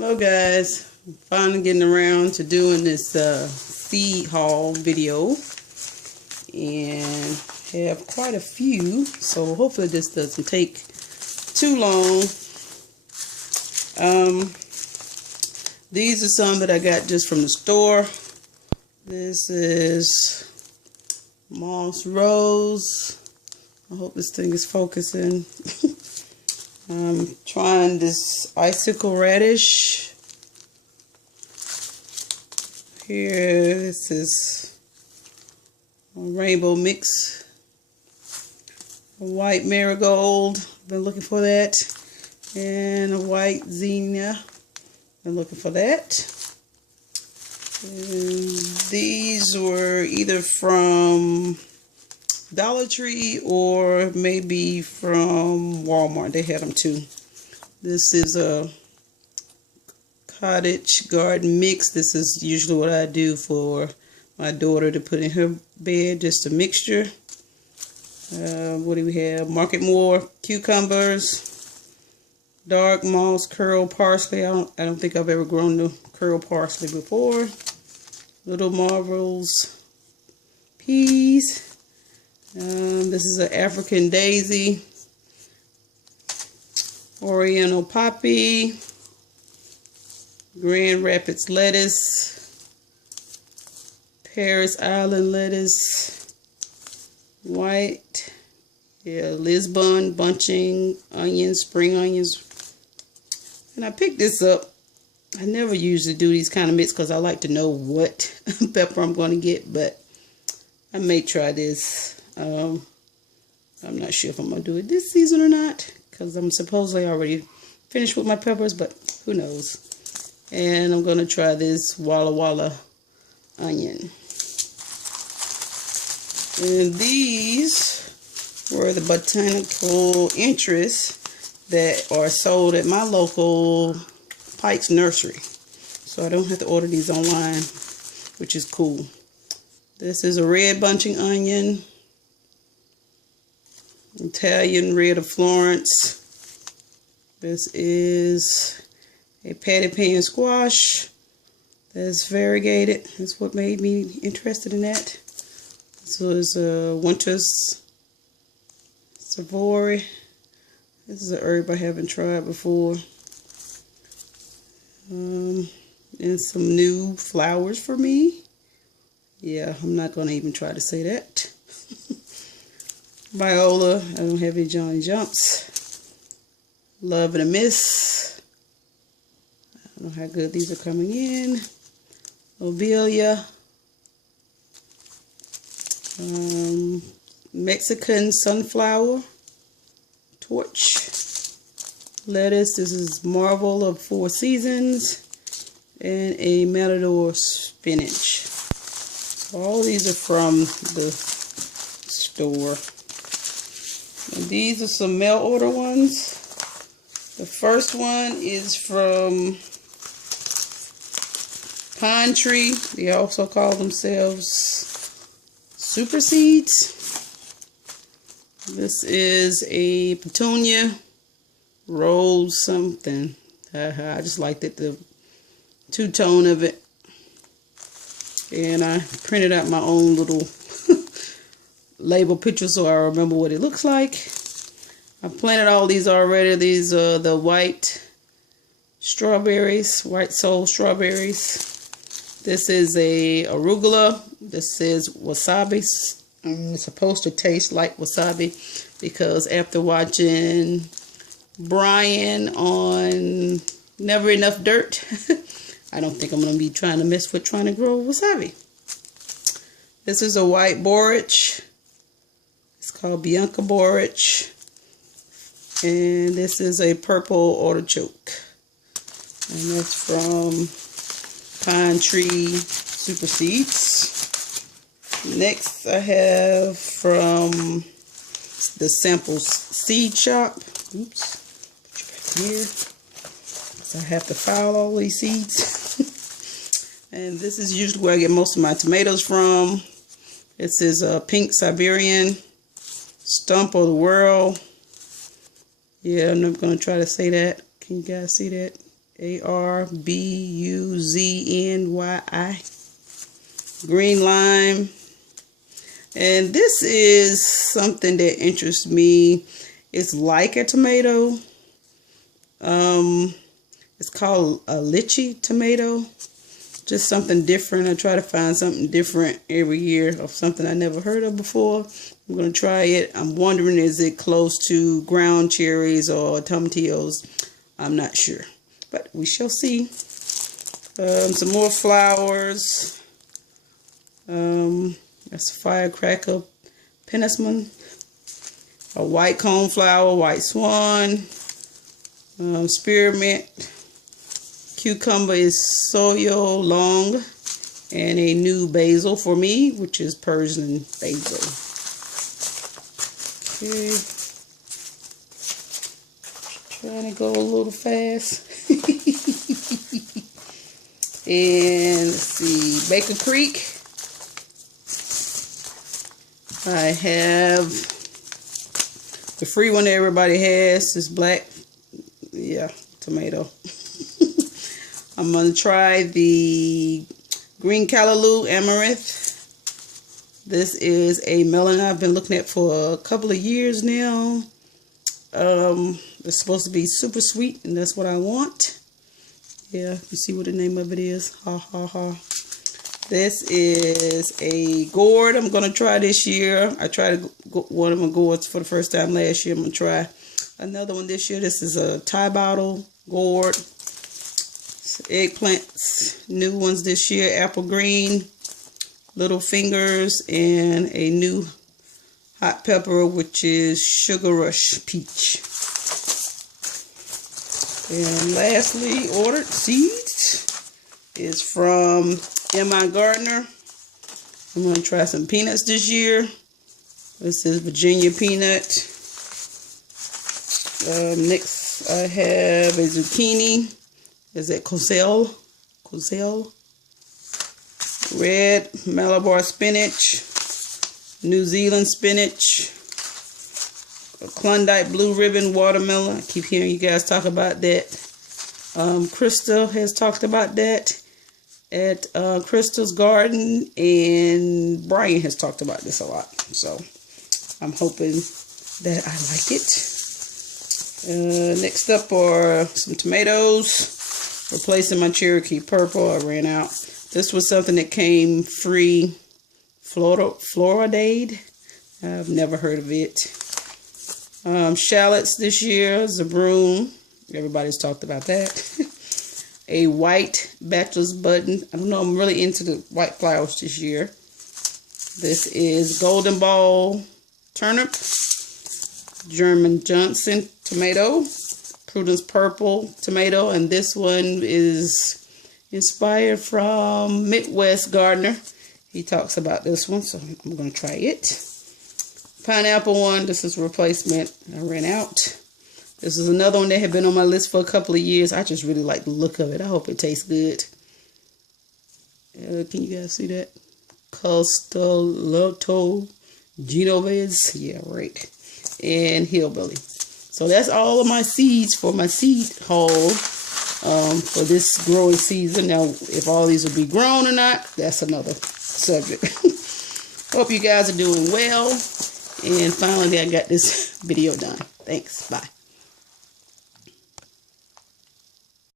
Hello guys, I'm finally getting around to doing this seed haul video and have quite a few, so hopefully this doesn't take too long. These are some that I got just from the store. This is Moss Rose. I hope this thing is focusing. I'm trying this icicle radish. Here, this is a rainbow mix. A white marigold, been looking for that. And a white zinnia, been looking for that. And these were either from Dollar Tree or maybe from Walmart. They had them too. This is a cottage garden mix. This is usually what I do for my daughter to put in her bed, just a mixture. What do we have? Market More cucumbers, dark moss curl parsley. I don't think I've ever grown the curl parsley before. Little Marvels peas. This is an African daisy, Oriental poppy, Grand Rapids lettuce, Paris Island lettuce, white, Lisbon bunching onions, spring onions. And I picked this up. I never usually do these kind of mix because I like to know what pepper I'm going to get, but I may try this. I'm not sure if I'm going to do it this season or not, because I'm supposedly already finished with my peppers, but who knows. And I'm going to try this Walla Walla onion. And these were the botanical interests that are sold at my local Pike's Nursery. So I don't have to order these online, which is cool. This is a red bunching onion. Italian red of Florence. This is a patty pan squash that's variegated. That's what made me interested in that. This was a Winter's Savory. This is an herb I haven't tried before. And some new flowers for me. Yeah, I'm not going to even try to say that. Viola, I don't have any Johnny Jumps. Love and a Miss. I don't know how good these are coming in. Lobelia. Mexican sunflower. Torch. Lettuce. This is Marvel of Four Seasons. And a Matador spinach. So all these are from the store. And these are some mail order ones. The first one is from Pine Tree. They also call themselves Super Seeds. This is a petunia rose something. I just liked it, the two-tone of it. And I printed out my own little label picture so I remember what it looks like. I planted all these already. These are the white strawberries, white soul strawberries. This is a arugula. This is wasabi. It's supposed to taste like wasabi because after watching Brian on Never Enough Dirt, I don't think I'm going to be trying to grow wasabi. This is a white borage. It's called Bianca borage. And this is a purple artichoke. And that's from Pine Tree Super Seeds. Next I have from the Samples Seed Shop. Oops. Put you back here. So I have to file all these seeds. And this is usually where I get most of my tomatoes from. This is a pink Siberian. Stump of the World. Yeah, I'm not going to try to say that. Can you guys see that? Arbuzny. Green lime. And this is something that interests me. It's like a tomato. It's called a lychee tomato. Just something different. I try to find something different every year of something I never heard of before. I'm going to try it. I'm wondering, is it close to ground cherries or tomatillos? I'm not sure, but we shall see. Some more flowers. That's firecracker penniesman. A white coneflower, white swan. Spearmint. Cucumber is soyo long, and a new basil for me, which is Persian basil. Okay, trying to go a little fast. And let's see, Baker Creek. I have the free one that everybody has. This black, tomato. I'm going to try the green callaloo amaranth. This is a melon I've been looking at for a couple of years now. It's supposed to be super sweet, and that's what I want. Yeah, you see what the name of it is. Ha ha ha. This is a gourd I'm going to try this year. I tried one of my gourds for the first time last year. I'm going to try another one this year. This is a Thai bottle gourd. Eggplants, new ones this year, apple green, little fingers, and a new hot pepper, which is Sugar Rush Peach. And lastly, ordered seeds is from MIGardener. I'm going to try some peanuts this year. This is Virginia peanut. Next I have a zucchini. Is it Coselle? Red Malabar spinach, New Zealand spinach, a Klondike blue ribbon watermelon. I keep hearing you guys talk about that. Christa has talked about that at Christa's garden, and Brian has talked about this a lot. So I'm hoping that I like it. Next up are some tomatoes. Replacing my Cherokee purple. I ran out. This was something that came free. Floridade. I've never heard of it. Shallots this year. Zabroom. Everybody's talked about that. A white bachelor's button. I don't know. I'm really into the white flowers this year. This is golden ball turnip. German Johnson tomato. Prudence purple tomato, and this one is inspired from Midwest Gardener. He talks about this one, so I'm going to try it. Pineapple one, this is a replacement. I ran out. This is another one that had been on my list for a couple of years. I just really like the look of it. I hope it tastes good. Can you guys see that? Castellotto Genovese. Yeah, right. And Hillbilly. So that's all of my seeds for my seed haul for this growing season. Now, if all these will be grown or not, that's another subject. Hope you guys are doing well. And finally, I got this video done. Thanks. Bye.